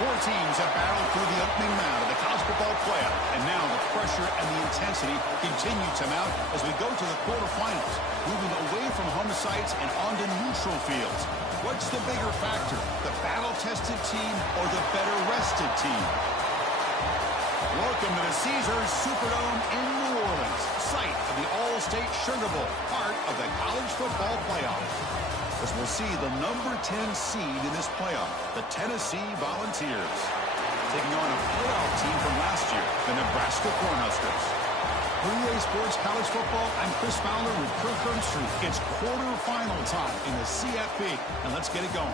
Four teams have battled through the opening round of the college football playoff, and now the pressure and the intensity continue to mount as we go to the quarterfinals, moving away from home sites and onto neutral fields. What's the bigger factor, the battle-tested team or the better-rested team? Welcome to the Caesars Superdome in New Orleans, site of the All-State Sugar Bowl, part of the college football playoff. As we'll see the number 10 seed in this playoff, the Tennessee Volunteers, taking on a playoff team from last year, the Nebraska Cornhuskers. For EA Sports College Football, I'm Chris Fowler with Kirk Herbstreit. It's quarterfinal time in the CFP, and let's get it going.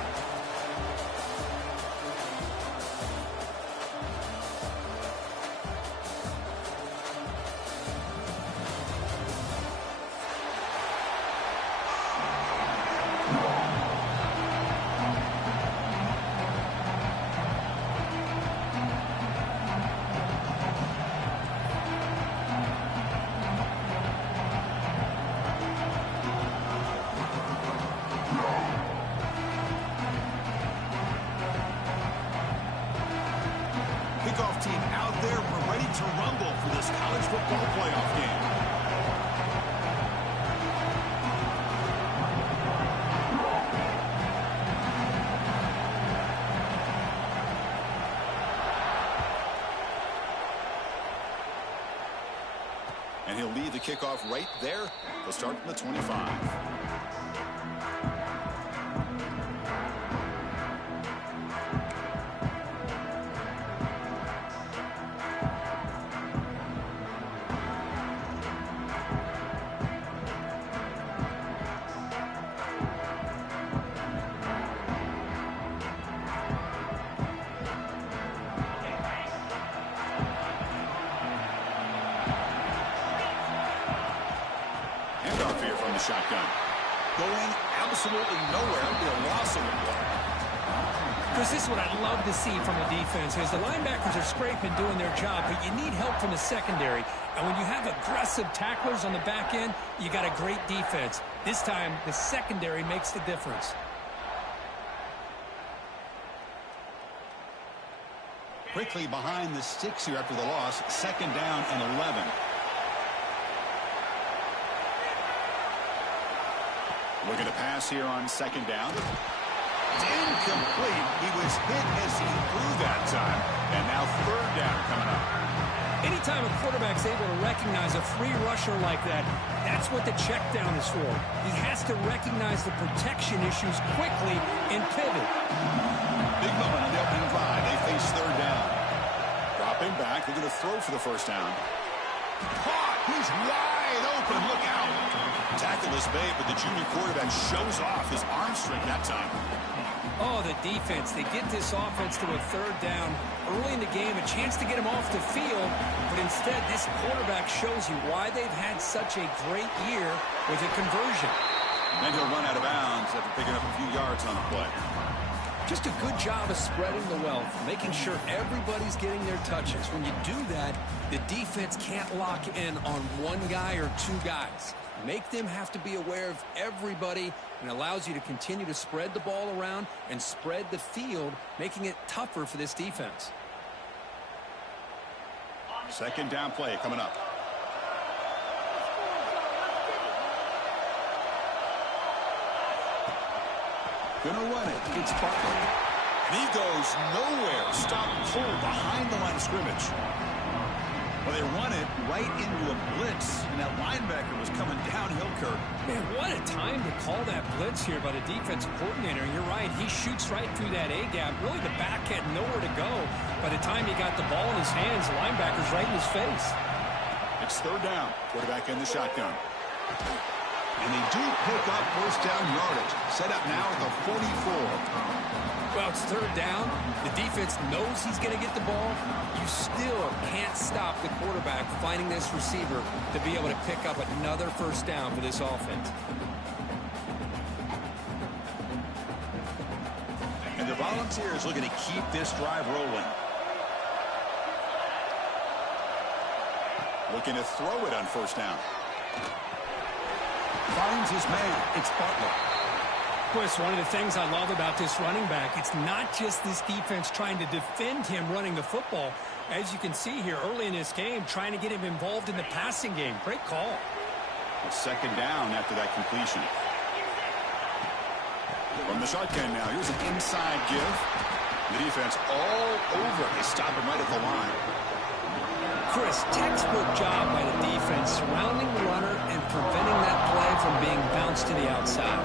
Kickoff team out there. We're ready to rumble for this college football playoff game. And he'll lead the kickoff right there. They'll start from the 25. Shotgun. Going absolutely nowhere. It'll be a loss of the play. Chris, this is what I'd love to see from a defense. As the linebackers are scraping, doing their job, but you need help from the secondary. And when you have aggressive tacklers on the back end, you got a great defense. This time, the secondary makes the difference. Quickly behind the sticks here after the loss. Second down and 11. Looking to pass here on second down. Incomplete. He was hit as he threw that time. And now third down coming up. Anytime a quarterback's able to recognize a free rusher like that, that's what the check down is for. He has to recognize the protection issues quickly and pivot. Big moment on the opening drive. They face third down. Dropping back. They're going to throw for the first down. Caught. He's wide open. Look out. Tackle is made, but the junior quarterback shows off his arm strength that time. Oh, the defense. They get this offense to a third down early in the game, a chance to get him off the field, but instead this quarterback shows you why they've had such a great year with a conversion. And he'll run out of bounds after picking up a few yards on the play. Just a good job of spreading the wealth, making sure everybody's getting their touches. When you do that, the defense can't lock in on one guy or two guys. Make them have to be aware of everybody, and allows you to continue to spread the ball around and spread the field, making it tougher for this defense. Second down play coming up. Gonna run it. It's Butler. He goes nowhere. Stop pulled behind the line of scrimmage. Well, they run it right into a blitz, and that linebacker was coming downhill, Kirk. Man, what a time to call that blitz here by the defensive coordinator. You're right. He shoots right through that A-gap. Really, the back had nowhere to go. By the time he got the ball in his hands, the linebacker's right in his face. It's third down. Quarterback in the shotgun. And they do pick up first down yardage. Set up now at the 44. Well, it's third down. The defense knows he's going to get the ball. You still can't stop the quarterback finding this receiver to be able to pick up another first down for this offense. And the Volunteers looking to keep this drive rolling. Looking to throw it on first down. Finds his man. It's Butler. Chris, one of the things I love about this running back, it's not just this defense trying to defend him running the football. As you can see here early in this game, trying to get him involved in the passing game. Great call. A second down after that completion. From the shotgun now, here's an inside give. The defense all over. They stop him right at the line. Chris, textbook job by the defense surrounding the runner and preventing that play from being bounced to the outside.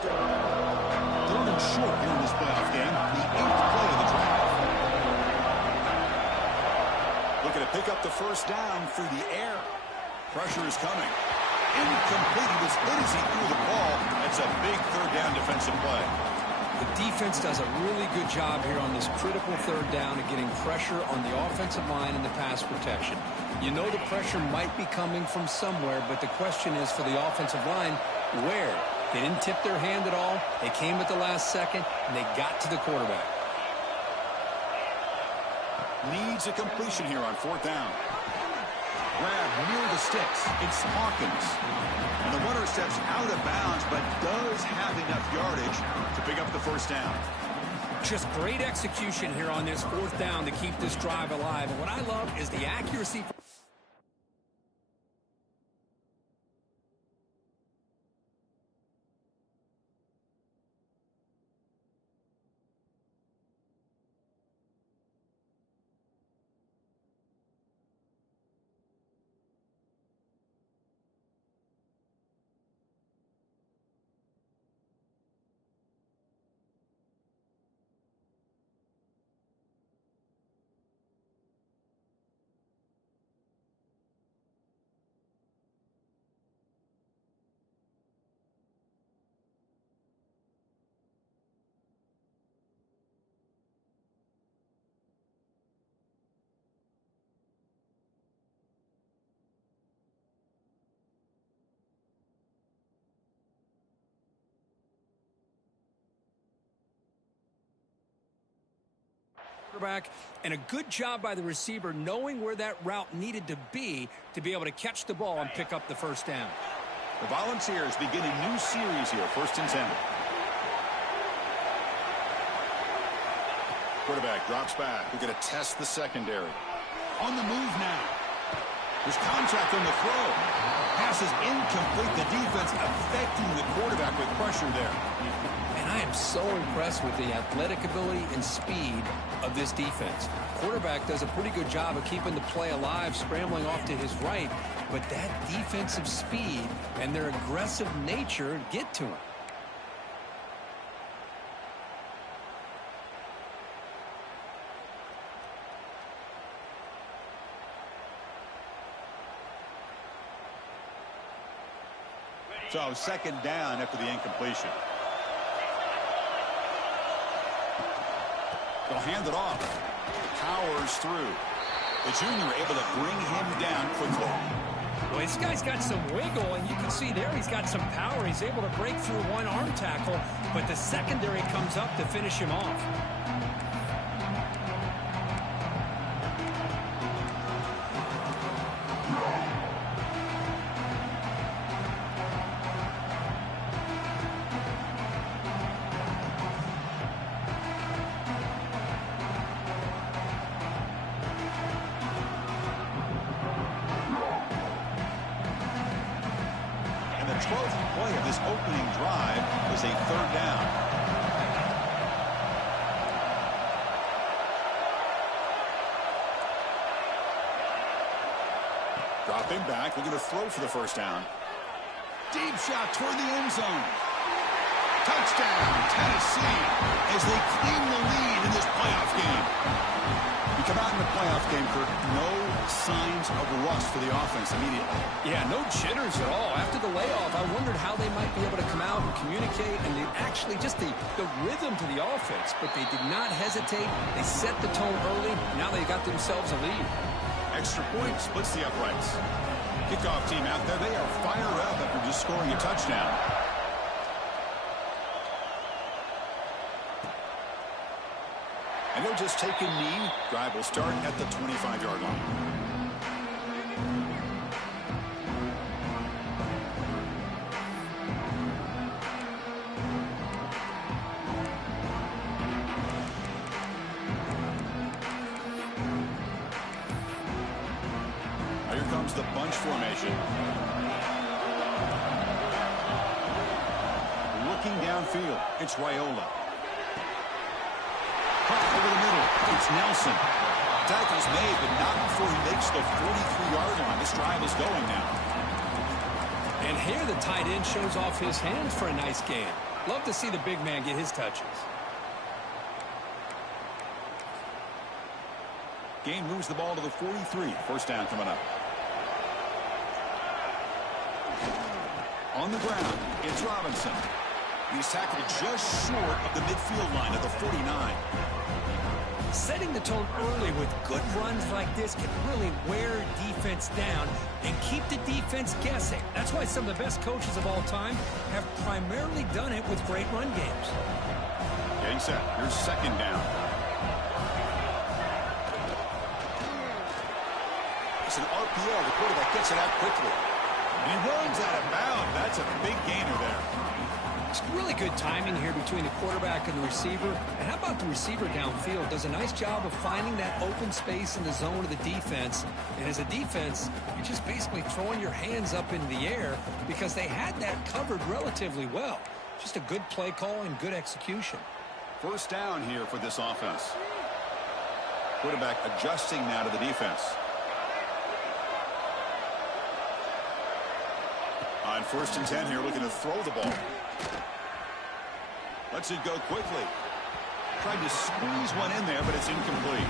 Third and short here in this playoff game. The 8th play of the drive. Looking to pick up the first down through the air. Pressure is coming. Incomplete. He was hit as he threw the ball. That's a big third down defensive play. The defense does a really good job here on this critical third down of getting pressure on the offensive line and the pass protection. You know the pressure might be coming from somewhere, but the question is for the offensive line, where? They didn't tip their hand at all. They came at the last second, and they got to the quarterback. Needs a completion here on fourth down. Grab near the sticks. It's Hawkins. And the runner steps out of bounds, but does have enough yardage to pick up the first down. Just great execution here on this fourth down to keep this drive alive. And what I love is the accuracy. And a good job by the receiver knowing where that route needed to be able to catch the ball and pick up the first down. The Volunteers begin a new series here, 1st and 10. Quarterback drops back. We're going to test the secondary. On the move now. There's contact on the throw. Pass is incomplete. The defense affecting the quarterback with pressure there. And I am so impressed with the athletic ability and speed of this defense. Quarterback does a pretty good job of keeping the play alive, scrambling off to his right, but that defensive speed and their aggressive nature get to him. So second down after the incompletion. They'll hand it off. Powers through. The junior able to bring him down quickly. Well, this guy's got some wiggle, and you can see there he's got some power. He's able to break through one arm tackle, but the secondary comes up to finish him off. The 12th play of this opening drive was a third down. Dropping back, looking to throw for the first down. Deep shot toward the end zone. Touchdown, Tennessee, as they claim the lead in this playoff game. You come out in the playoff game, Kirk, no signs of rust for the offense immediately. Yeah, no jitters at all. After the layoff, I wondered how they might be able to come out and communicate and actually just the rhythm to the offense. But they did not hesitate. They set the tone early. Now they got themselves a lead. Extra point splits the uprights. Kickoff team out there, they are fired up after just scoring a touchdown. And they'll just take a knee. Drive will start at the 25-yard line. bunch formation. Looking downfield, it's Raiola. Cut over the middle, it's Nelson. Tackle's made, but not before he makes the 43-yard line. This drive is going now. And here the tight end shows off his hands for a nice gain. Love to see the big man get his touches. Gain moves the ball to the 43. First down coming up. On the ground, it's Robinson. He's tackled just short of the midfield line at the 49. Setting the tone early with good runs like this can really wear defense down and keep the defense guessing. That's why some of the best coaches of all time have primarily done it with great run games. Getting set. Here's second down. It's an RPO. The quarterback gets it out quickly. And he runs out of bounds. That's a big gainer there. It's really good timing here between the quarterback and the receiver. And how about the receiver downfield? Does a nice job of finding that open space in the zone of the defense. And as a defense, you're just basically throwing your hands up into the air because they had that covered relatively well. Just a good play call and good execution. First down here for this offense. Quarterback adjusting now to the defense. On 1st and 10 here, looking to throw the ball. Lets it go quickly. Tried to squeeze one in there, but it's incomplete.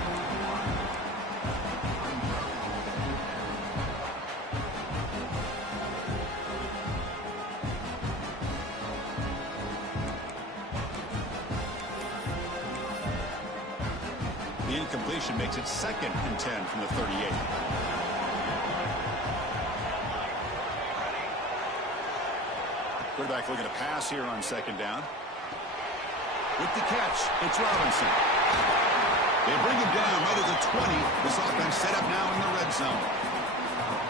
The incompletion makes it 2nd and 10 from the 38. Quarterback looking to pass here on 2nd down. With the catch, it's Robinson. They bring him down right at the 20. This offense set up now in the red zone.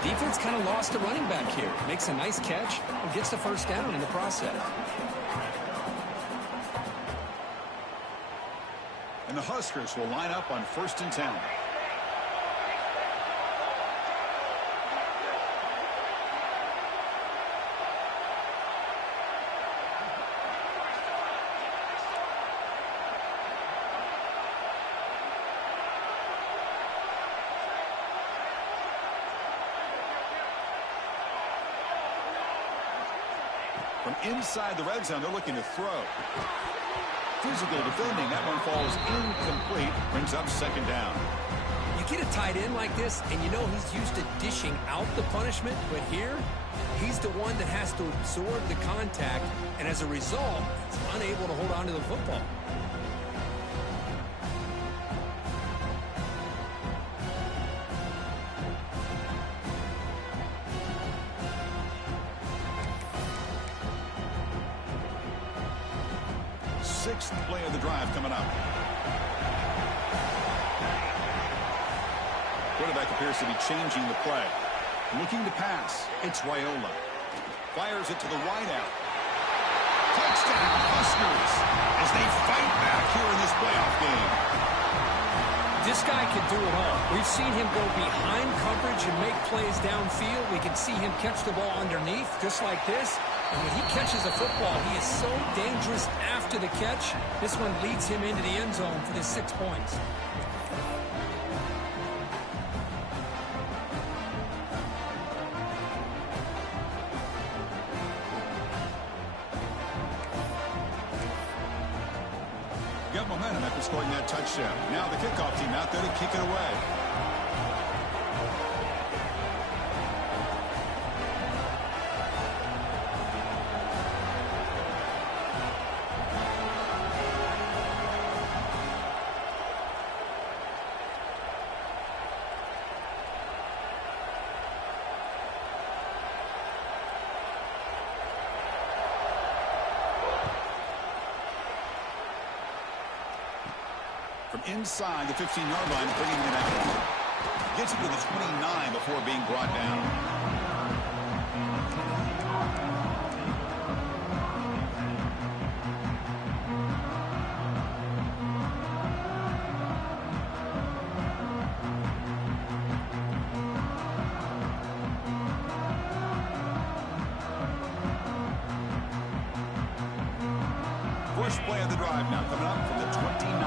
Defense kind of lost the running back here. Makes a nice catch and gets the first down in the process. And the Huskers will line up on 1st and 10. From inside the red zone, they're looking to throw. Physical defending. That one falls incomplete. Brings up 2nd down. You get a tight end like this, and you know he's used to dishing out the punishment, but here, he's the one that has to absorb the contact, and as a result, he's unable to hold on to the football. Sixth play of the drive coming up. Quarterback appears to be changing the play. Looking to pass. It's Raiola. Fires it to the wideout. Touchdown, Huskers, as they fight back here in this playoff game. This guy can do it all. We've seen him go behind coverage and make plays downfield. We can see him catch the ball underneath, just like this. And when he catches a football, he is so dangerous after the catch. This one leads him into the end zone for the 6 points. Got momentum after scoring that touchdown. Now the kickoff team out there to kick it away. From inside the 15-yard line, bringing it out. Gets it to the 29 before being brought down. First play of the drive now coming up from the 29.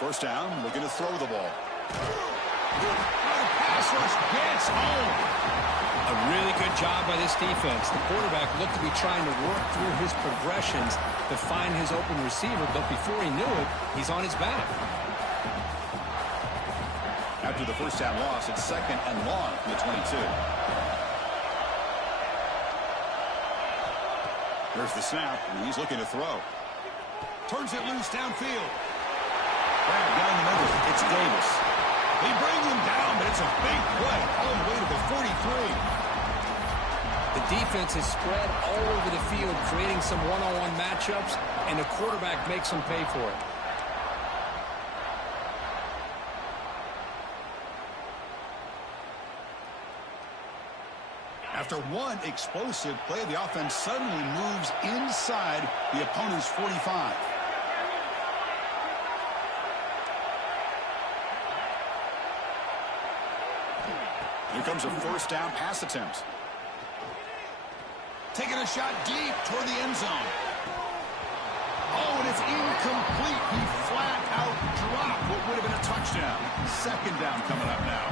First down, looking to throw the ball. The pass rush gets home. A really good job by this defense. The quarterback looked to be trying to work through his progressions to find his open receiver, but before he knew it, he's on his back. After the first down loss, it's second and long from the 22. There's the snap, and he's looking to throw. Turns it loose downfield. Grab down the middle. It's Davis. They bring him down, but it's a big play all the way to the 43. The defense is spread all over the field, creating some one-on-one matchups, and the quarterback makes them pay for it. After one explosive play, the offense suddenly moves inside the opponent's 45. Here comes a first down pass attempt. Taking a shot deep toward the end zone. Oh, and it's incomplete. He flat out dropped what would have been a touchdown. Second down coming up now.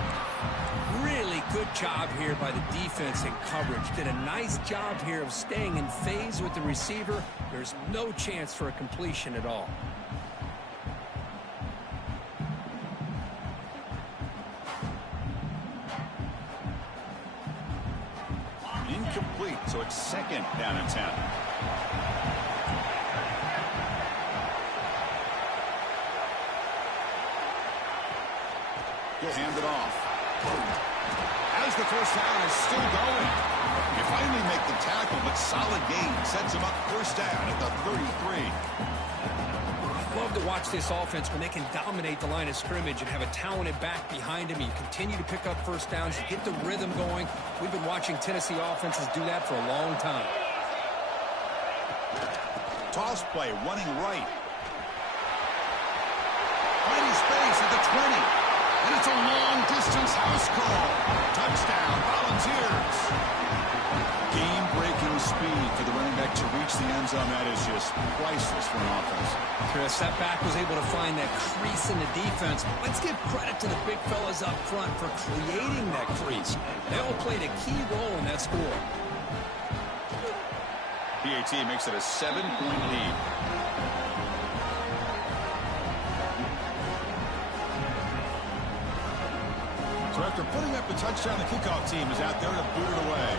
Really good job here by the defense in coverage. Did a nice job here of staying in phase with the receiver. There's no chance for a completion at all. Incomplete, so it's second down and 10. He'll hand it off. As the first down is still going. You finally make the tackle, but solid gain sets him up first down at the 33. Love to watch this offense when they can dominate the line of scrimmage and have a talented back behind him. You continue to pick up first downs, you get the rhythm going. We've been watching Tennessee offenses do that for a long time. Toss play, running right. Finding space at the 20. And it's a long-distance house call. Touchdown, Volunteers. Game-breaking speed for the running back to reach the end zone. That is just priceless for an offense. Chris, that back was able to find that crease in the defense. Let's give credit to the big fellas up front for creating that crease. They all played a key role in that score. PAT makes it a 7-point lead. So after putting up the touchdown, the kickoff team is out there to boot it away.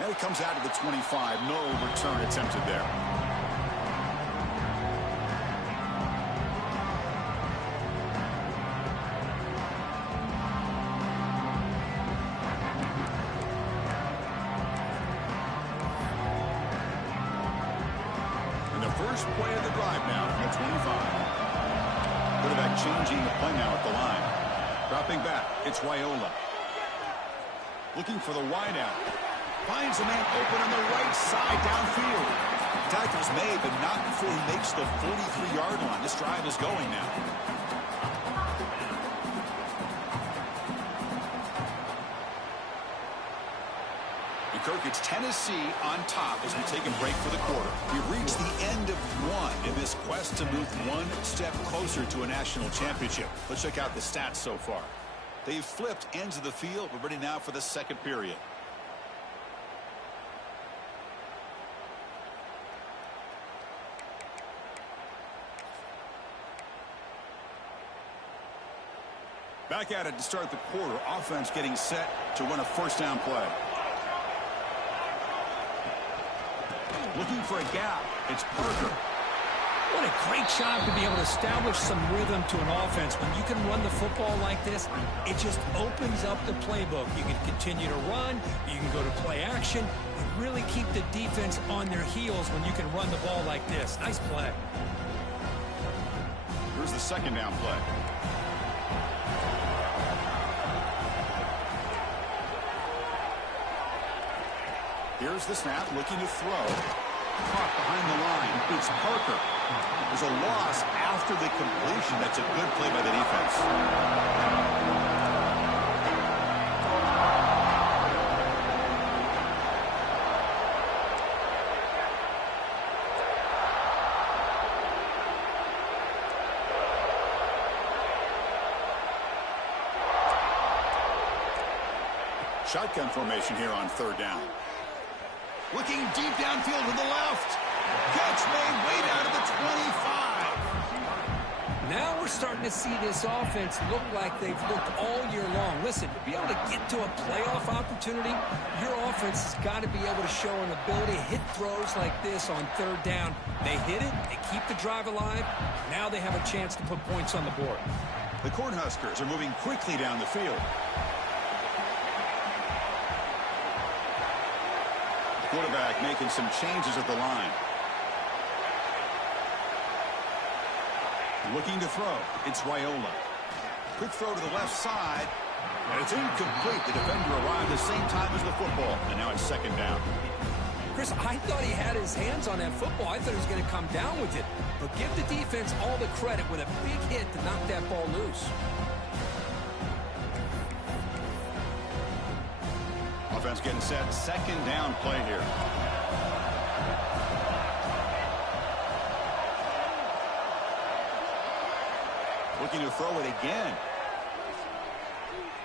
And it comes out to the 25. No return attempted there. First play of the drive now from the 25. Quarterback changing the play now at the line. Dropping back, it's Raiola. Looking for the wideout. Finds a man open on the right side downfield. Tackle's made, but not before he makes the 43-yard line. This drive is going now. Kirk, it's Tennessee on top as we take a break for the quarter. We reach the end of one in this quest to move one step closer to a national championship. Let's check out the stats so far. They've flipped ends of the field. We're ready now for the second period. Back at it to start the quarter. Offense getting set to run a first down play. Looking for a gap. It's Parker. What a great job to be able to establish some rhythm to an offense. When you can run the football like this, it just opens up the playbook. You can continue to run. You can go to play action. And really keep the defense on their heels when you can run the ball like this. Nice play. Here's the second down play. Here's the snap, looking to throw. Caught behind the line. It's Parker. There's a loss after the completion. That's a good play by the defense. Shotgun formation here on third down. Looking deep downfield to the left. Catch made way down to the 25. Now we're starting to see this offense look like they've looked all year long. Listen, to be able to get to a playoff opportunity, your offense has got to be able to show an ability to hit throws like this on third down. They hit it, they keep the drive alive. Now they have a chance to put points on the board. The Cornhuskers are moving quickly down the field. Quarterback making some changes at the line. Looking to throw. It's Raiola. Quick throw to the left side. And it's incomplete. The defender arrived the same time as the football. And now it's second down. Chris, I thought he had his hands on that football. I thought he was going to come down with it. But give the defense all the credit with a big hit to knock that ball loose. Offense getting set. Second down play here. Looking to throw it again.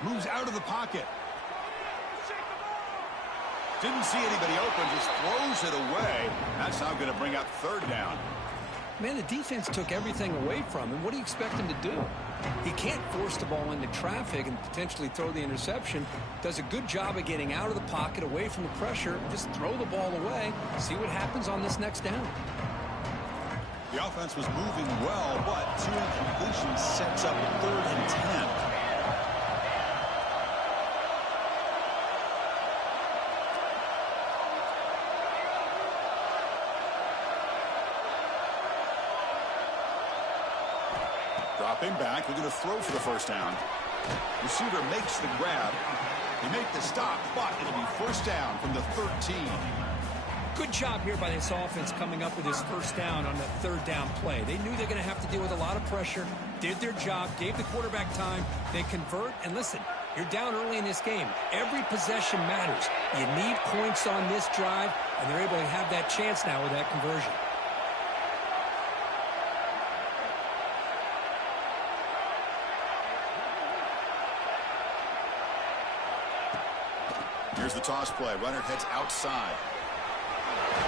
Moves out of the pocket. Didn't see anybody open. Just throws it away. That's now going to bring up third down. Man, the defense took everything away from him. What do you expect him to do? He can't force the ball into traffic and potentially throw the interception. Does a good job of getting out of the pocket, away from the pressure. Just throw the ball away. See what happens on this next down. The offense was moving well, but two incompletions sets up 3rd and 10. Dropping back, looking to throw for the first down. Receiver makes the grab. They make the stop, but it'll be first down from the 13. Good job here by this offense coming up with his first down on the third down play. They knew they're going to have to deal with a lot of pressure, did their job, gave the quarterback time. They convert, and listen, you're down early in this game. Every possession matters. You need points on this drive, and they're able to have that chance now with that conversion. Here's the toss play. Runner heads outside.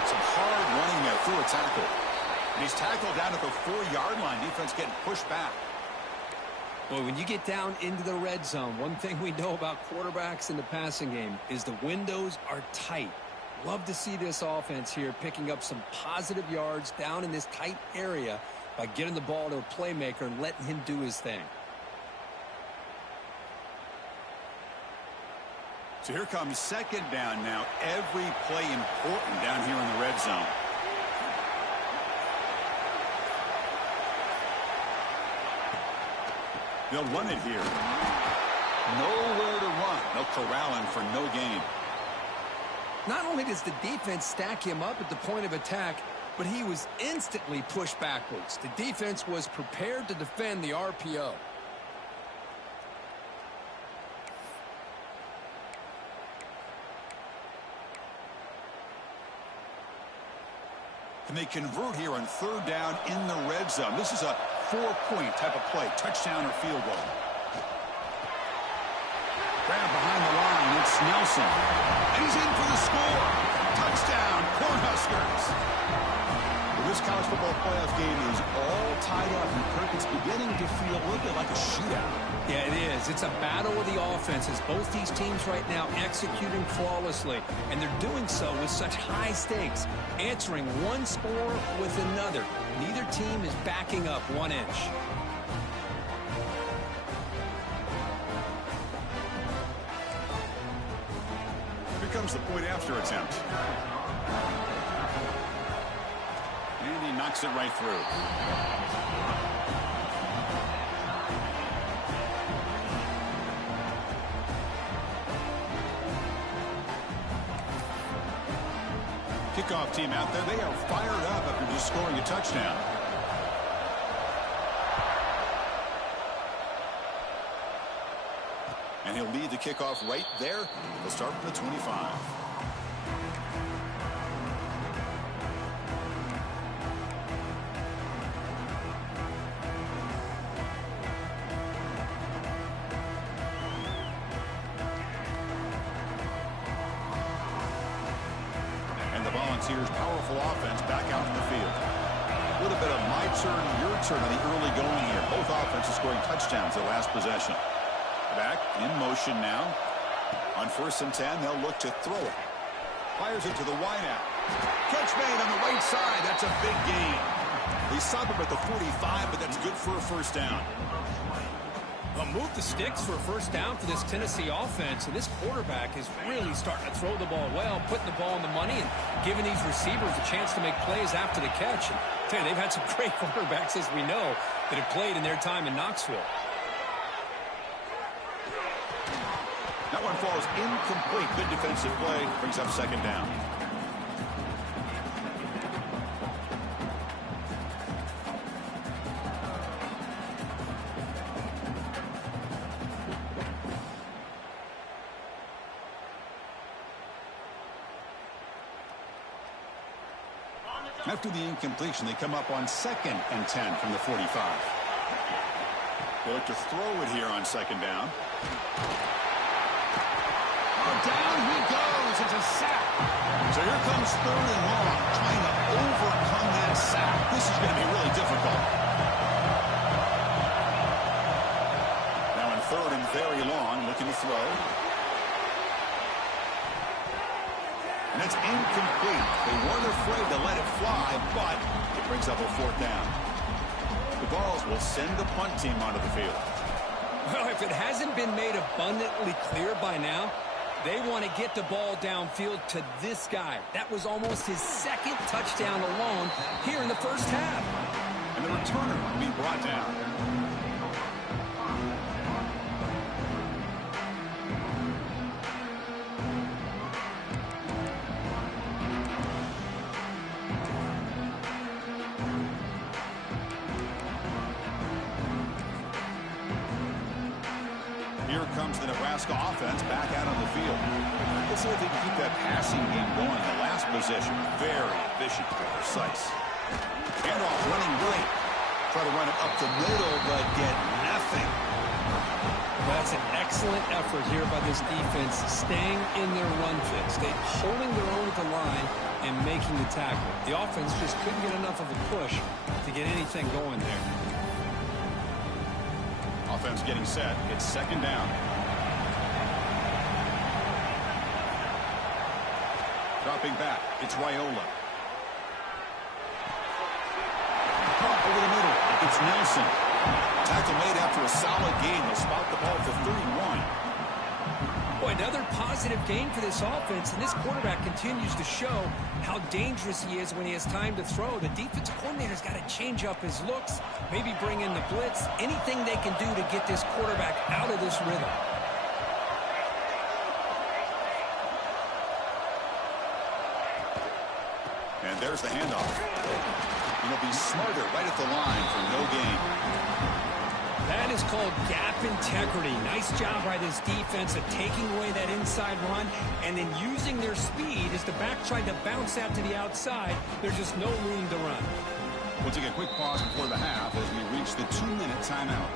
Some hard running there through a tackle. And he's tackled down at the 4-yard line. Defense getting pushed back. Boy, when you get down into the red zone, one thing we know about quarterbacks in the passing game is the windows are tight. Love to see this offense here picking up some positive yards down in this tight area by getting the ball to a playmaker and letting him do his thing. So here comes second down now. Every play important down here in the red zone. They'll run it here. Nowhere to run. They'll corral him for no gain. Not only does the defense stack him up at the point of attack, but he was instantly pushed backwards. The defense was prepared to defend the RPO. And they convert here on third down in the red zone. This is a 4-point type of play, touchdown or field goal. Grab behind the line, it's Nelson. And he's in for the score. Touchdown, Cornhuskers. Well, this college football playoff game is all tied up, and Kirk, it's beginning to feel a little bit like a shootout. Yeah, it is. It's a battle of the offenses. Both these teams right now executing flawlessly, and they're doing so with such high stakes, answering one score with another. Neither team is backing up 1 inch. Here comes the point after attempt. And he knocks it right through. Kickoff team out there, they are fired up after just scoring a touchdown. And he'll lead the kickoff right there. They'll start from the 25. Volunteers' powerful offense back out in the field. A little bit of my turn, your turn on the early going here. Both offenses scoring touchdowns their last possession. Back in motion now. On 1st and 10, they'll look to throw it. Fires it to the wideout. Catch made on the right side. That's a big gain. They stop him at the 45, but that's good for a first down. Well, move the sticks for a first down for this Tennessee offense, and this quarterback is really starting to throw the ball well, putting the ball on the money, and giving these receivers a chance to make plays after the catch. And I tell you, they've had some great quarterbacks, as we know, that have played in their time in Knoxville. That one falls incomplete. Good defensive play. Brings up 2nd down. After the incompletion, they come up on 2nd and 10 from the 45. They look to throw it here on 2nd down. Oh, down he goes. It's a sack. So here comes 3rd and long, trying to overcome that sack. This is going to be really difficult. Now in 3rd and very long, looking to throw. And that's incomplete. They weren't afraid to let it fly, but it brings up a 4th down. The Vols will send the punt team onto the field. Well, if it hasn't been made abundantly clear by now, they want to get the ball downfield to this guy. That was almost his 2nd touchdown alone here in the first half. And the returner will be brought down. Here comes the Nebraska offense back out on the field. Let's see if they can keep that passing game going. The last possession, very efficient and precise. Handoff running right. Try to run it up the middle, but get nothing. That's an excellent effort here by this defense, staying in their run fix. They're holding their own at the line and making the tackle. The offense just couldn't get enough of a push to get anything going there. Offense getting set. It's 2nd down. Dropping back. It's Raiola. Over the middle. It's Nelson. Tackle made after a solid gain. They'll spot the ball for 31. Boy, another positive gain for this offense, and this quarterback continues to show how dangerous he is when he has time to throw. The defensive coordinator's got to change up his looks, maybe bring in the blitz, anything they can do to get this quarterback out of this rhythm. And there's the handoff. He'll be smarter right at the line for no gain. That is called gap integrity. Nice job by this defense of taking away that inside run and then using their speed as the back tried to bounce that to the outside. There's just no room to run. We'll take a quick pause before the half as we reach the 2-minute timeout.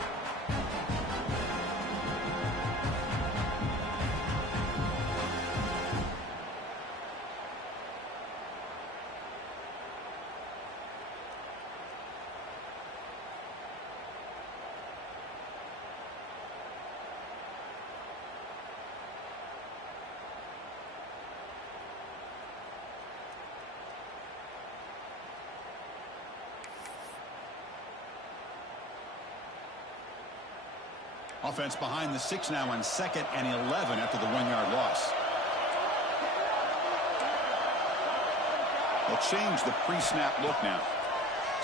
Offense behind the 6 now on 2nd and 11 after the 1-yard loss. They'll change the pre-snap look now.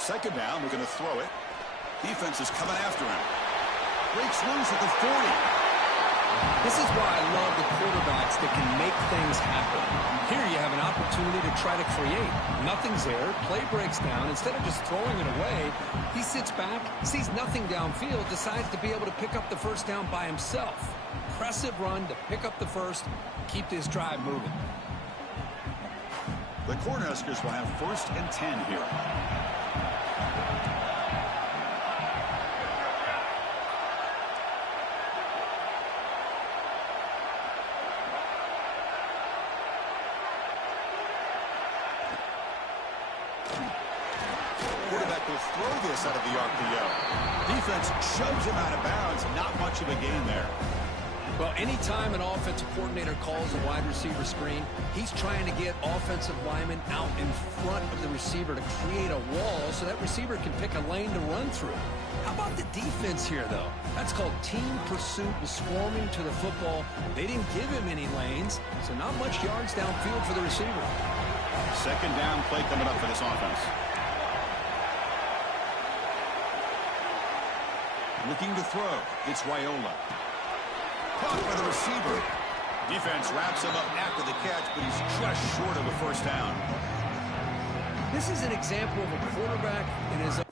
2nd down, we're going to throw it. Defense is coming after him. Breaks loose at the 40. This is why I love the quarterbacks that can make things happen. Here you have an opportunity opportunity to try to create. Nothing's there. Play breaks down. Instead of just throwing it away, he sits back, sees nothing downfield, decides to be able to pick up the first down by himself. Impressive run to pick up the first, keep this drive moving. The Cornhuskers will have 1st and 10 here. Quarterback will throw this out of the RPO. Defense shoves him out of bounds. Not much of a gain there. Well, anytime an offensive coordinator calls a wide receiver screen, he's trying to get offensive linemen out in front of the receiver to create a wall so that receiver can pick a lane to run through. How about the defense here, though? That's called team pursuit and swarming to the football. They didn't give him any lanes, so not much yards downfield for the receiver. 2nd down play coming up for this offense. Looking to throw. It's Raiola. Caught by the receiver. Defense wraps him up after the catch, but he's just short of a 1st down. This is an example of a quarterback in his own.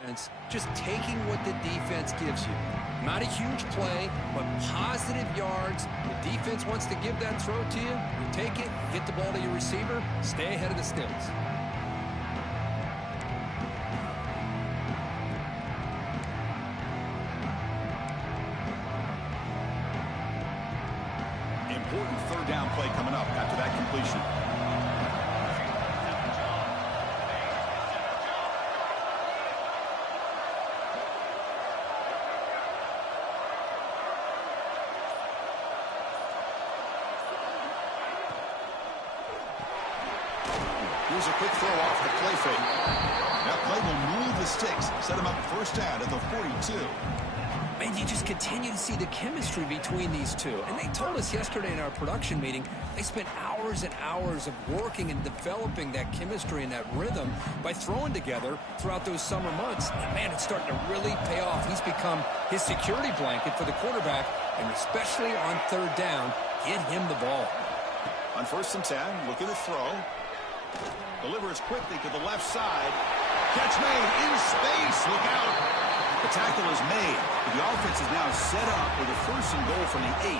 And it's just taking what the defense gives you. Not a huge play, but positive yards. The defense wants to give that throw to you. You take it, get the ball to your receiver, stay ahead of the stills. Important 3rd down play coming up after that completion. Here's a quick throw off the play fake. That play will move the sticks, set him up 1st down at the 42. Man, you just continue to see the chemistry between these two. And they told us yesterday in our production meeting, they spent hours and hours of working and developing that chemistry and that rhythm by throwing together throughout those summer months. And man, it's starting to really pay off. He's become his security blanket for the quarterback, and especially on 3rd down, get him the ball. On 1st and 10, looking to throw. Delivers quickly to the left side. Catch made in space. Look out. The tackle is made. The offense is now set up with a 1st and goal from the 8.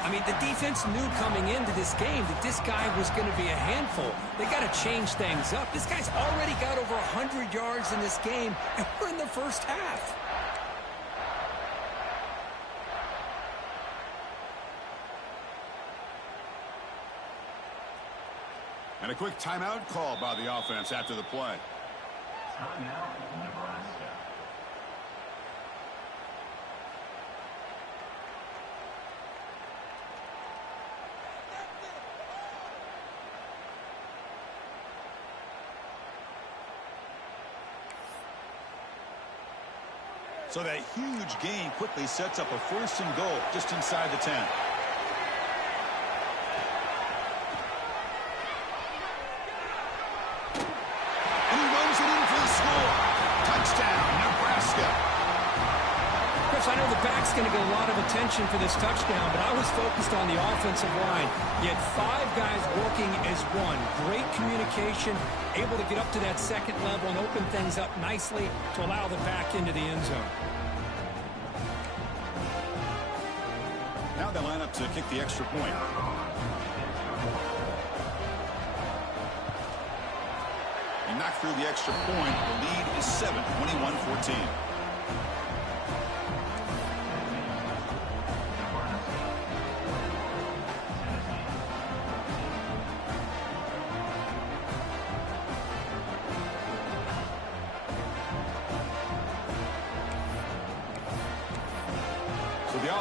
I mean, the defense knew coming into this game that this guy was going to be a handful. They got to change things up. This guy's already got over 100 yards in this game, and we're in the 1st half. And a quick timeout call by the offense after the play. Timeout, Nebraska. So that huge gain quickly sets up a 1st and goal just inside the 10. And he runs it in for the score. Touchdown, Nebraska. Chris, I know the back's going to get a lot of attention for this touchdown, but I was focused on the offensive line. You had 5 guys working as one. Great communication, able to get up to that 2nd level and open things up nicely to allow the back into the end zone. Now they line up to kick the extra point. And knock through the extra point. The lead is 7, 21-14.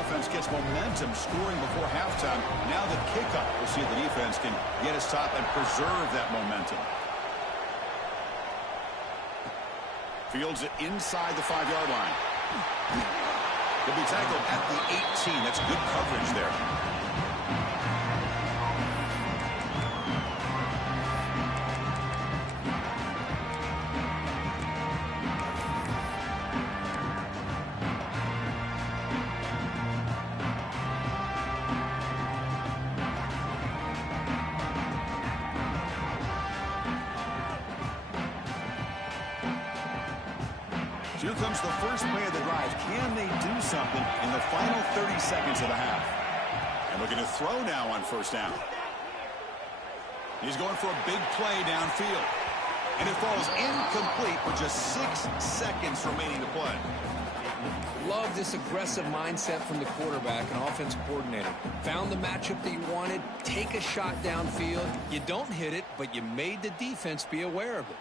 offense gets momentum scoring before halftime. Now the kickoff. We'll see if the defense can get a stop and preserve that momentum. Fields it inside the 5-yard line. He'll be tackled at the 18. That's good coverage there. Here comes the first play of the drive. Can they do something in the final 30 seconds of the half? And looking to throw now on first down. He's going for a big play downfield. And it falls incomplete with just 6 seconds remaining to play. Love this aggressive mindset from the quarterback and offensive coordinator. Found the matchup that you wanted. Take a shot downfield. You don't hit it, but you made the defense be aware of it.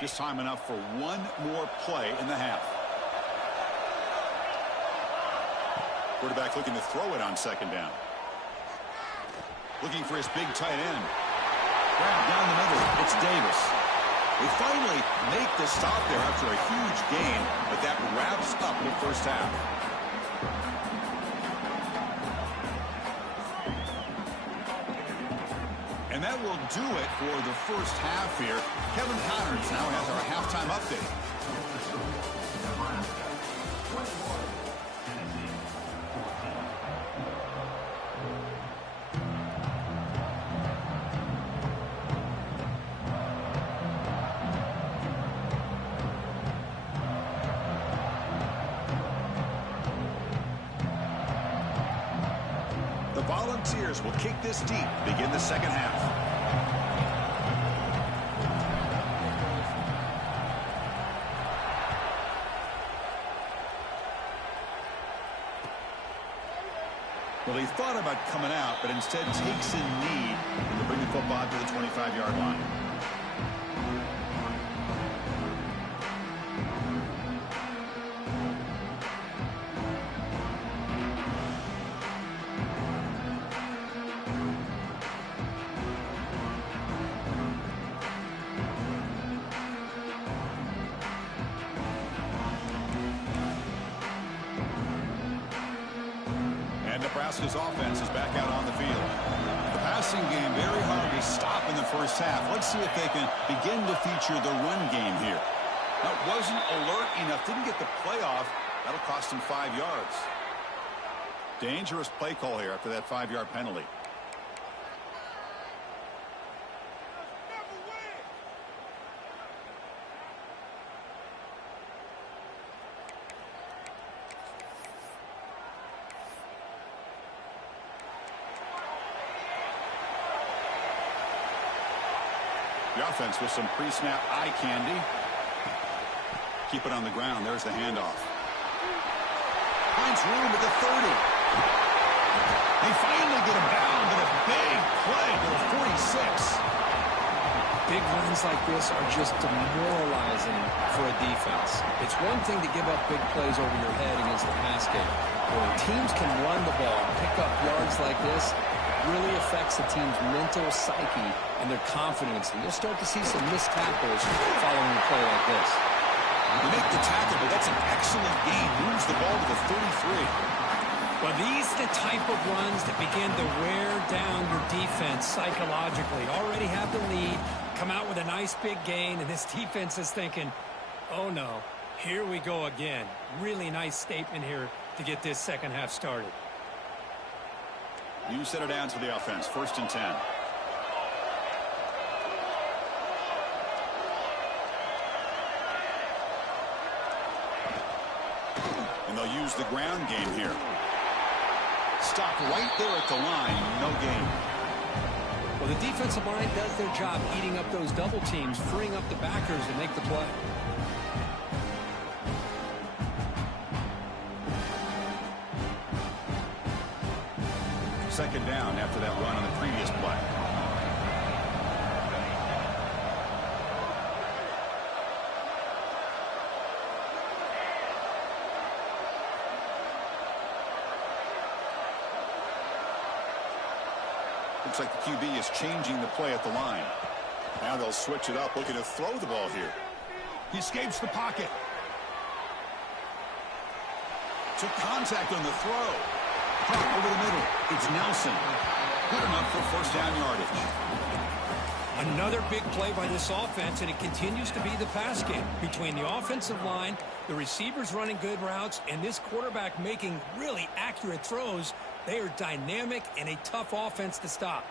Just time enough for one more play in the half. Quarterback looking to throw it on second down. Looking for his big tight end. Grab down the middle. It's Davis. They finally make the stop there after a huge gain, but that wraps up the first half. And that will do it for the first half here. Kevin Connors now has our halftime update. The Volunteers will kick this deep, begin the second half. Well, he thought about coming out, but instead takes a knee to bring the football to the 25-yard line. Nebraska's offense is back out on the field. The passing game very hard to stop in the first half. Let's see if they can begin to feature the run game here. That wasn't alert enough. Didn't get the play off. That'll cost him 5 yards. Dangerous play call here after that 5-yard penalty. The offense with some pre-snap eye candy. Keep it on the ground. There's the handoff. Finds room at the 30. They finally get him down, but a big play to the 46. Big runs like this are just demoralizing for a defense. It's one thing to give up big plays over your head against the pass game. When teams can run the ball and pick up yards like this, really affects the team's mental psyche and their confidence. And you'll start to see some missed tackles following a play like this. You make the tackle, but that's an excellent gain. Moves the ball to the 33. Well, these are the type of runs that begin to wear down your defense psychologically. Already have the lead, come out with a nice big gain, and this defense is thinking, oh no, here we go again. Really nice statement here to get this second half started. You set it down to the offense. 1st and 10. And they'll use the ground game here. Stop right there at the line. No gain. Well, the defensive line does their job eating up those double teams, freeing up the backers to make the play. Second down after that run on the previous play. Looks like the QB is changing the play at the line. Now they'll switch it up, looking to throw the ball here. He escapes the pocket. Took contact on the throw. Caught over the middle. It's Nelson. Good enough for first down yardage. Another big play by this offense, and it continues to be the pass game. Between the offensive line, the receivers running good routes, and this quarterback making really accurate throws, they are dynamic and a tough offense to stop.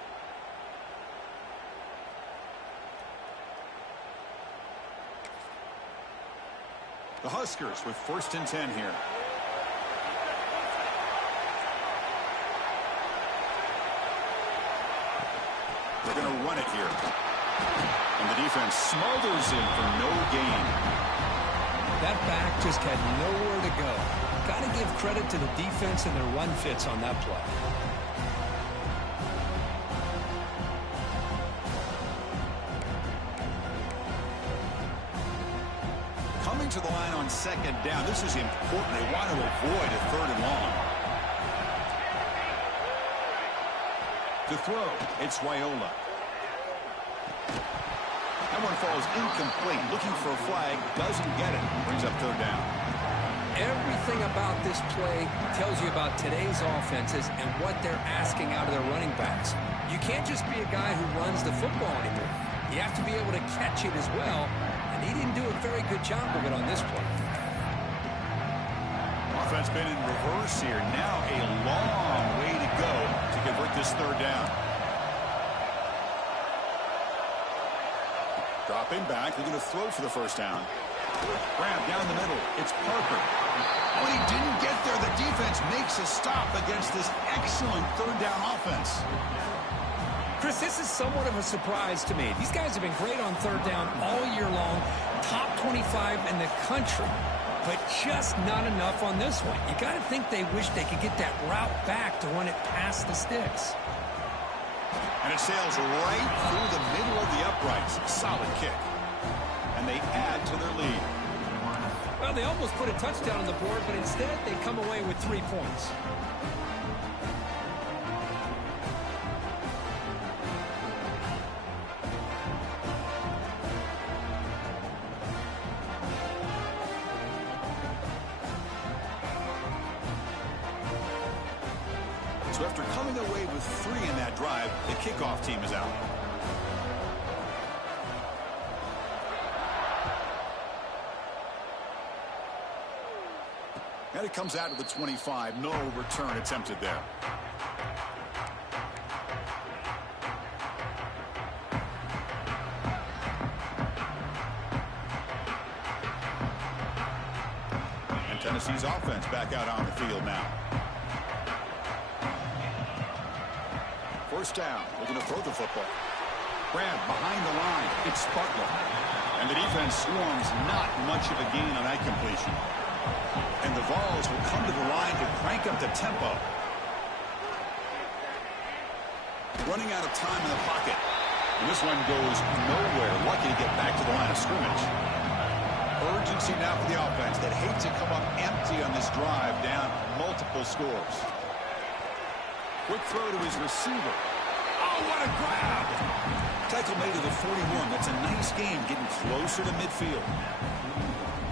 The Huskers with 1st and 10 here. They're going to run it here. And the defense smothers him for no gain. That back just had nowhere to go. Got to give credit to the defense and their run fits on that play. Coming to the line on 2nd down. This is important. They want to avoid a 3rd and long. To throw, it's Raiola. That one falls incomplete. Looking for a flag, doesn't get it. Brings up 3rd down. Everything about this play tells you about today's offenses and what they're asking out of their running backs. You can't just be a guy who runs the football anymore. You have to be able to catch it as well, and he didn't do a very good job of it on this play. Offense been in reverse here. Now a long way to go to convert this 3rd down. Dropping back, they're going to throw for the first down. Grab down the middle. It's Parker. Oh, he didn't get there. The defense makes a stop against this excellent 3rd down offense. Chris, this is somewhat of a surprise to me. These guys have been great on 3rd down all year long. Top 25 in the country. But just not enough on this one. You got to think they wish they could get that route back to run it past the sticks. And it sails right through the middle of the uprights. Solid kick. And they add to their lead. Well, they almost put a touchdown on the board, but instead they come away with 3 points. So after coming away with 3 in that drive, the kickoff team is out. And it comes out to the 25. No return attempted there. And Tennessee's offense back out on the field now. First down. Looking to throw the football. Grab behind the line. It's Bartlett. And the defense swarms. Not much of a gain on that completion. And the Vols will come to the line to crank up the tempo. Running out of time in the pocket. And this one goes nowhere. Lucky to get back to the line of scrimmage. Urgency now for the offense that hate to come up empty on this drive, down multiple scores. Quick throw to his receiver. Oh, what a grab! Tackle made to the 41. That's a nice game, getting closer to midfield.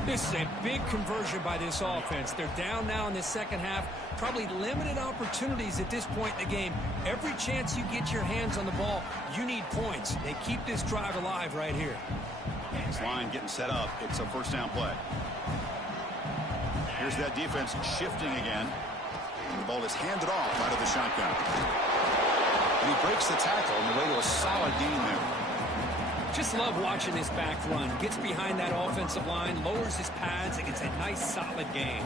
This is a big conversion by this offense. They're down now in the 2nd half. Probably limited opportunities at this point in the game. Every chance you get your hands on the ball, you need points. They keep this drive alive right here. This line getting set up. It's a first down play. Here's that defense shifting again. The ball is handed off out of the shotgun. And he breaks the tackle on the way to a solid gain there. Just love watching this back run. Gets behind that offensive line, lowers his pads, and gets a nice solid gain.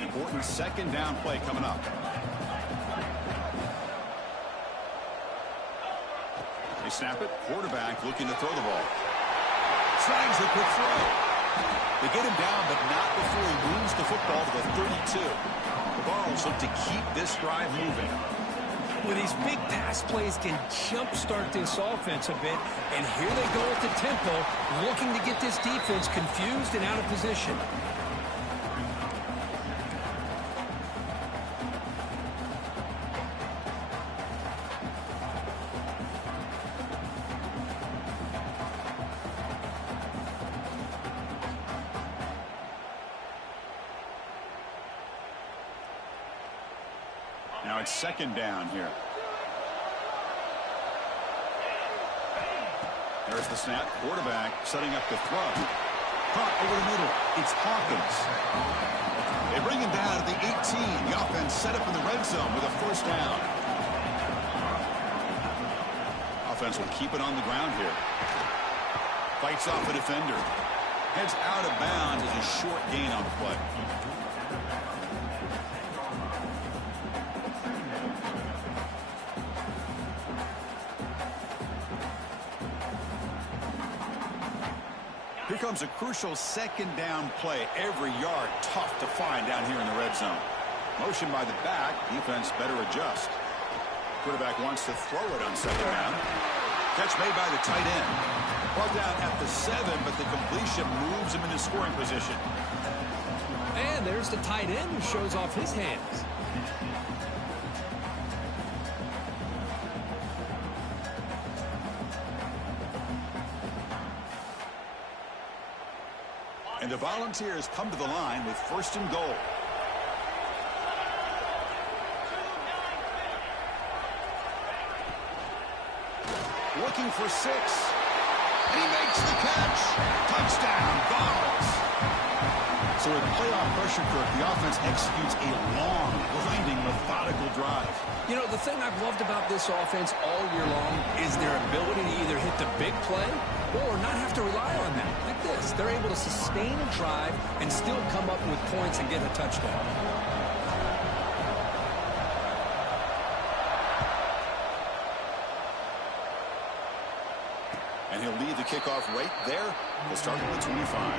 Important 2nd down play coming up. They snap it. Quarterback looking to throw the ball. Snags the quick throw. They get him down, but not before he moves the football to the 32. The Vols look to keep this drive moving. Well, these big pass plays can jumpstart this offense a bit, and here they go at the tempo, looking to get this defense confused and out of position. on second down here. There's the snap. Quarterback setting up the throw. Caught over the middle. It's Hawkins. They bring him down at the 18. The offense set up in the red zone with a first down. Offense will keep it on the ground here. Fights off a defender. Heads out of bounds as a short gain on the play. Here comes a crucial second down play. Every yard tough to find down here in the red zone. Motion by the back. Defense better adjust. Quarterback wants to throw it on second down. Catch made by the tight end. Brought down at the 7, but the completion moves him into scoring position. And there's the tight end who shows off his hands. And the Volunteers come to the line with first and goal. Looking for 6. And he makes the catch. Touchdown, Vols. So with playoff pressure, Kirk, the offense executes a long, grinding, methodical drive. You know, the thing I've loved about this offense all year long is their ability to either hit the big play or not have to rely on that. Like this, they're able to sustain a drive and still come up with points and get a touchdown. And he'll lead the kickoff right there. He'll start at the 25.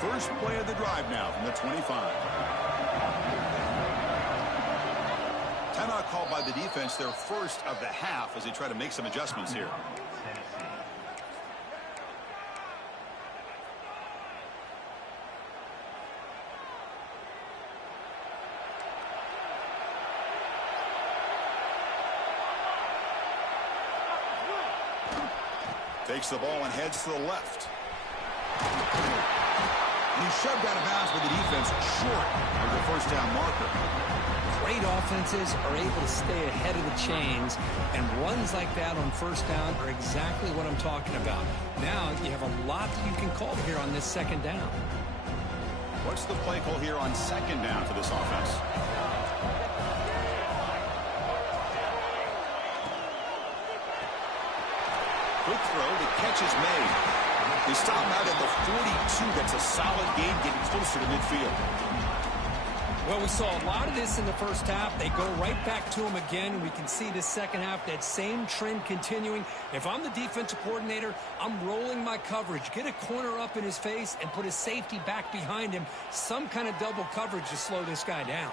First play of the drive now from the 25. Timeout called by the defense, their first of the half as they try to make some adjustments here. Takes the ball and heads to the left. And he's shoved out of bounds with the defense short of the first down marker. Great offenses are able to stay ahead of the chains, and runs like that on first down are exactly what I'm talking about. Now you have a lot that you can call here on this second down. What's the play call here on second down for this offense? Good throw. The catch is made. They stop him out at the 42. That's a solid gain, getting closer to midfield. Well, we saw a lot of this in the first half. They go right back to him again. We can see the second half, that same trend continuing. If I'm the defensive coordinator, I'm rolling my coverage. Get a corner up in his face and put a safety back behind him. Some kind of double coverage to slow this guy down.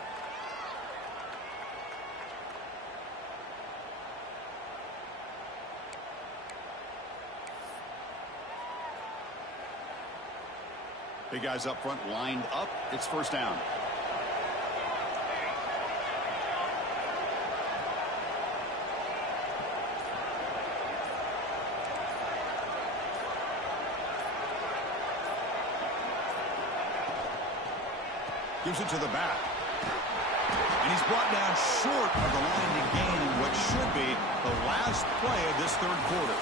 Big guys up front lined up. It's first down. Gives it to the back. And he's brought down short of the line to gain in what should be the last play of this third quarter.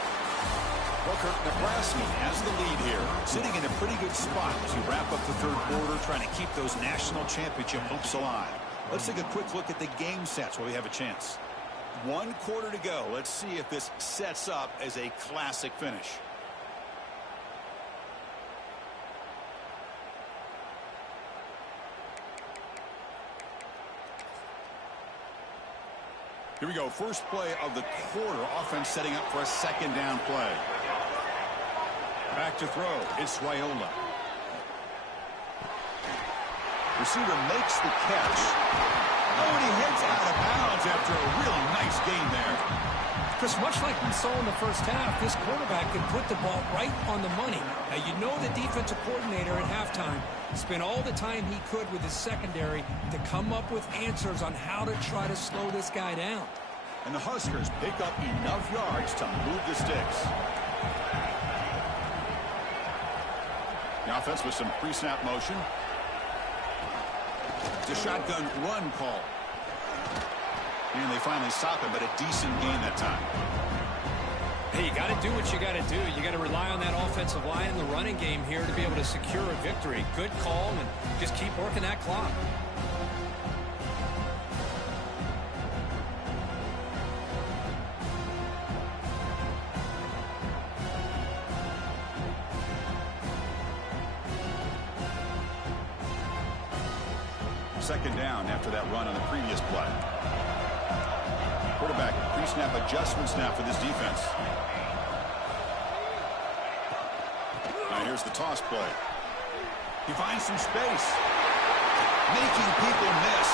Booker, Nebraska has the lead here, sitting in a pretty good spot as you wrap up the third quarter, trying to keep those national championship hopes alive. Let's take a quick look at the game sets while we have a chance. 1 quarter to go. Let's see if this sets up as a classic finish. Here we go. First play of the quarter. Offense setting up for a second down play. Back to throw. It's Raiola. Receiver makes the catch. Oh, and he heads out of bounds after a really nice gain there. Chris, much like we saw in the first half, this quarterback can put the ball right on the money. Now, you know the defensive coordinator at halftime spent all the time he could with his secondary to come up with answers on how to try to slow this guy down. And the Huskers pick up enough yards to move the sticks. The offense with some pre-snap motion. It's a shotgun run call. And they finally stop it, but a decent gain that time. Hey, you got to do what you got to do. You got to rely on that offensive line and the running game here to be able to secure a victory. Good call, and just keep working that clock. Second down after that run on the previous play. Quarterback pre-snap adjustments now for this defense. Now here's the toss play. He finds some space. Making people miss.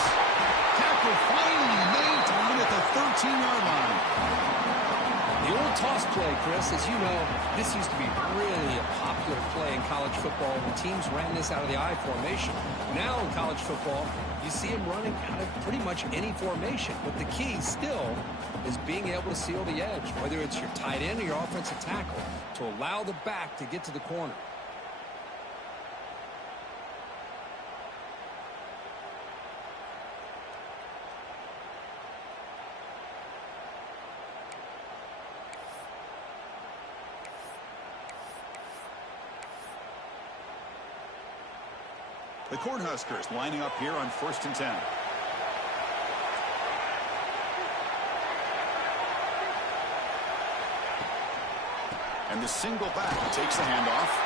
Tackle finally made to win at the 13-yard line. The old toss play, Chris, as you know, this used to be really a popular play in college football when teams ran this out of the I formation. Now in college football, you see him running out of pretty much any formation. But the key still is being able to seal the edge, whether it's your tight end or your offensive tackle, to allow the back to get to the corner. The Cornhuskers lining up here on 1st and 10. And the single back takes the handoff.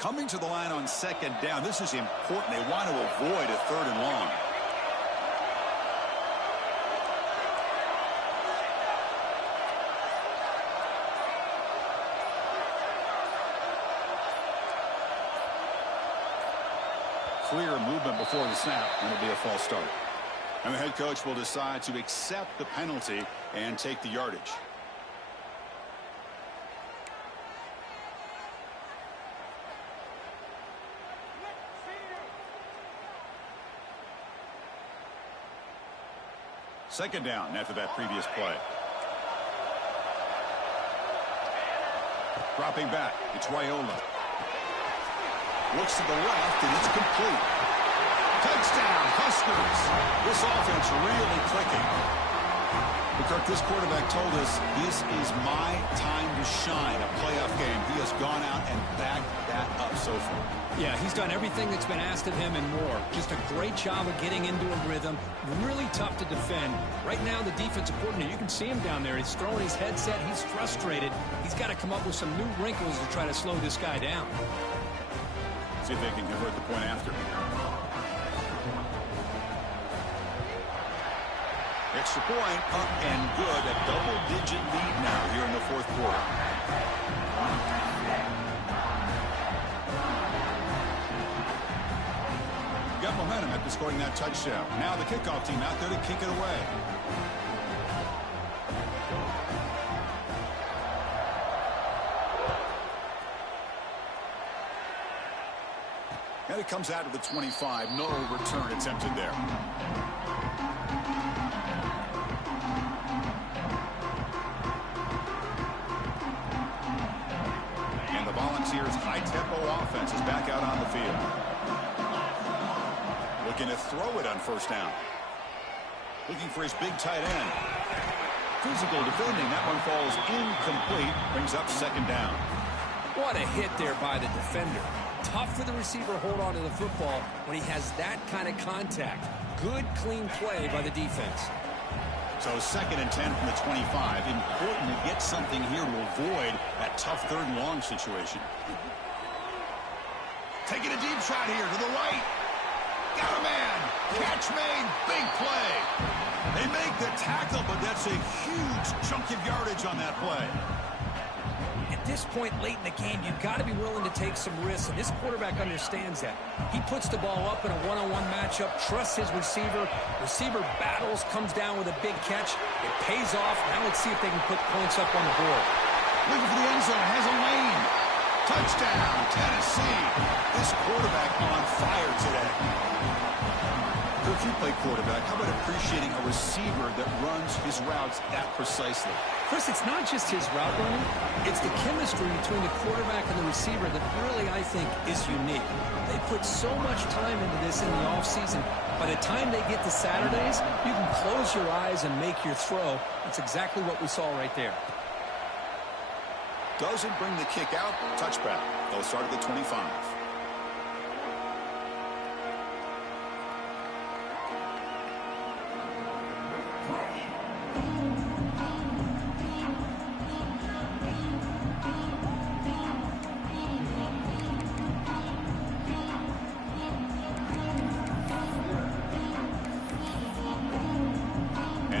Coming to the line on 2nd down. This is important. They want to avoid a 3rd and long. Clear movement before the snap, and it'll be a false start. And the head coach will decide to accept the penalty and take the yardage. Second down after that previous play. Dropping back, it's Raiola. Looks to the left, and it's complete. Touchdown, Huskers. This offense really clicking. But Kirk, this quarterback told us this is my time to shine, a playoff game. He has gone out and backed that up so far. Yeah, he's done everything that's been asked of him and more. Just a great job of getting into a rhythm. Really tough to defend. Right now, the defensive coordinator, you can see him down there. He's throwing his headset. He's frustrated. He's got to come up with some new wrinkles to try to slow this guy down. See if they can convert the point after. Extra point, up and good. A double-digit lead now here in the 4th quarter. Got momentum after scoring that touchdown. Now the kickoff team out there to kick it away. And it comes out of the 25. No return attempted there. And the Volunteers' high-tempo offense is back out on the field. Looking to throw it on 1st down. Looking for his big tight end. Physical defending. That one falls incomplete. Brings up 2nd down. What a hit there by the defender. tough for the receiver to hold on to the football when he has that kind of contact. Good, clean play by the defense. So 2nd and 10 from the 25. Important to get something here to avoid that tough 3rd and long situation. Taking a deep shot here to the right. Got a man. Catch made. Big play. They make the tackle, but that's a huge chunk of yardage on that play. At this point late in the game, you've got to be willing to take some risks, and this quarterback understands that. He puts the ball up in a one-on-one matchup, trusts his receiver. Receiver battles, comes down with a big catch. It pays off. Now let's see if they can put points up on the board. Looking for the end zone. Has a lane. Touchdown, Tennessee. This quarterback on fire today. If you play quarterback, how about appreciating a receiver that runs his routes that precisely? Chris, it's not just his route running. It's the chemistry between the quarterback and the receiver that really, I think, is unique. They put so much time into this in the offseason. By the time they get to Saturdays, you can close your eyes and make your throw. That's exactly what we saw right there. Doesn't bring the kick out. Touchback. They'll start at the 25.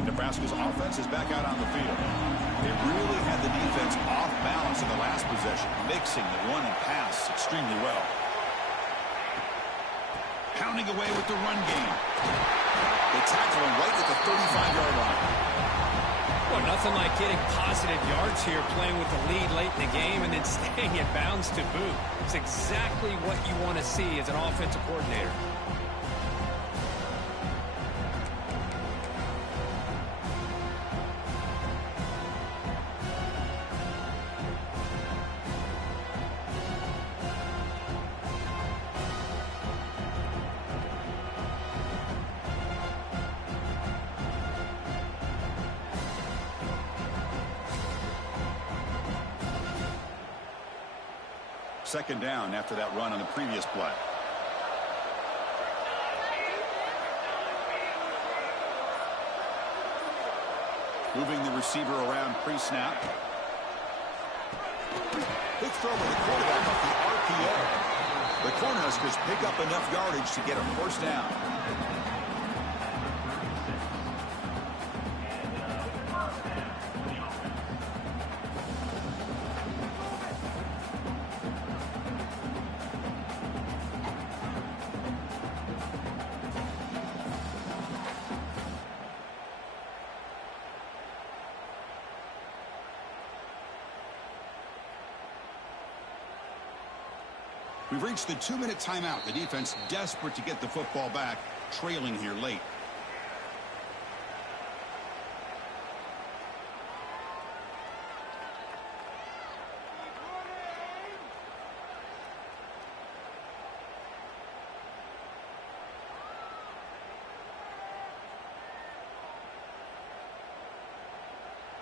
Nebraska's offense is back out on the field. They really had the defense off balance in the last possession, mixing the run and pass extremely well. Pounding away with the run game. They tackle him right at the 35-yard line. Well, nothing like getting positive yards here, playing with the lead late in the game and then staying in bounds to boot. It's exactly what you want to see as an offensive coordinator. Second down after that run on the previous play. Moving the receiver around pre-snap. Big throw by the quarterback off the RPO. The Cornhuskers pick up enough yardage to get a first down. We've reached the 2-minute timeout. The defense desperate to get the football back, trailing here late.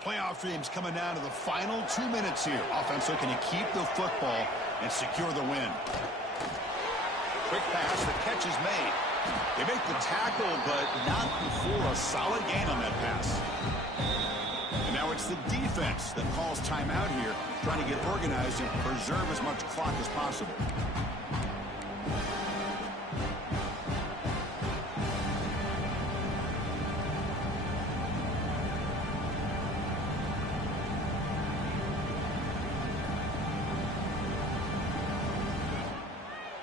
Playoff teams coming down to the final 2 minutes here. Offense looking to keep the football and secure the win. Quick pass, the catch is made. They make the tackle, but not before a solid gain on that pass. And now it's the defense that calls timeout here, trying to get organized and preserve as much clock as possible.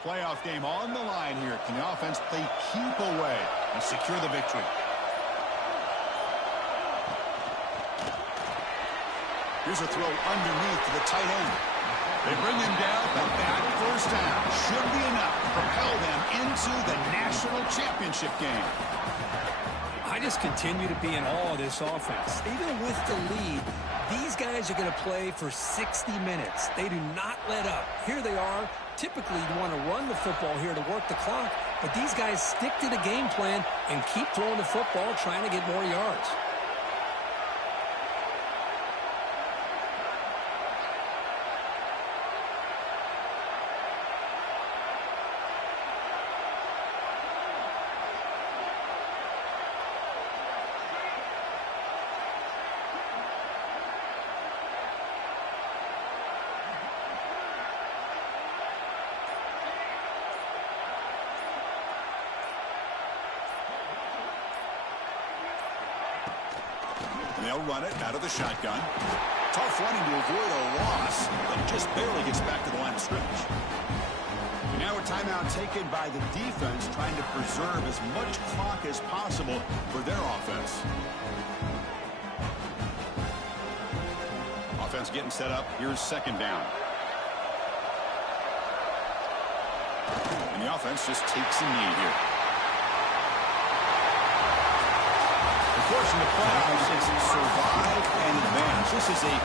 Playoff game on the line here. Can the offense play keep away and secure the victory? Here's a throw underneath to the tight end. They bring him down, but that first down should be enough to propel them into the national championship game. I just continue to be in awe of this offense. Even with the lead, these guys are going to play for 60 minutes. They do not let up. Here they are. Typically, you want to run the football here to work the clock, but these guys stick to the game plan and keep throwing the football, trying to get more yards. They'll run it out of the shotgun. Tough running to avoid a loss, but just barely gets back to the line of scrimmage. And now a timeout taken by the defense, trying to preserve as much clock as possible for their offense. Offense getting set up. Here's second down. And the offense just takes a knee here. Of course, in the playoffs, it's survive and advance. This is a